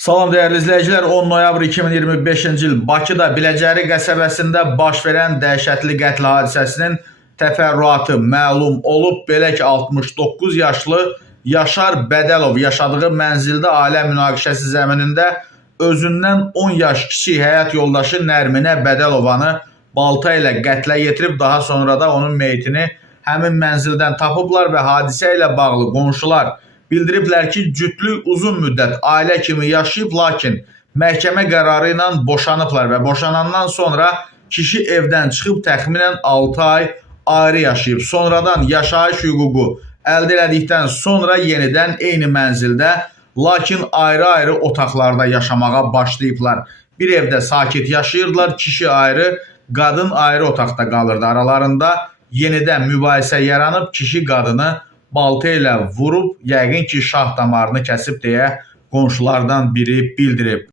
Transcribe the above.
Salam dəyərli izləyicilər, 10 noyabr 2025-ci il Bakıda Biləcəri qəsəbəsində baş verən dəhşətli qətl hadisəsinin təfərrüatı məlum olub. Belə ki, 69 yaşlı Yaşar Bədəlov yaşadığı mənzildə ailə münaqişəsi zəminində özündən 10 yaş kiçik həyat yoldaşı Nərminə Bədəlovanı balta ilə qətlə yetirib, daha sonra da onun meyitini həmin mənzildən tapıblar və hadisə ilə bağlı qonşular bildiriblər ki, cütlük uzun müddət ailə kimi yaşayıb, lakin məhkəmə qərarı ilə boşanıblar və boşanandan sonra kişi evdən çıxıb təxminən 6 ay ayrı yaşayıb. Sonradan yaşayış hüququ əldə elədikdən sonra yenidən eyni mənzildə, lakin ayrı-ayrı otaqlarda yaşamağa başlayıblar. Bir evdə sakit yaşayırdılar, kişi ayrı, qadın ayrı otaqda qalırdı. Aralarında yenidən mübahisə yaranıb, kişi qadını balta ilə vurub, yəqin ki, şah damarını kəsib deyə qonşulardan biri bildirib.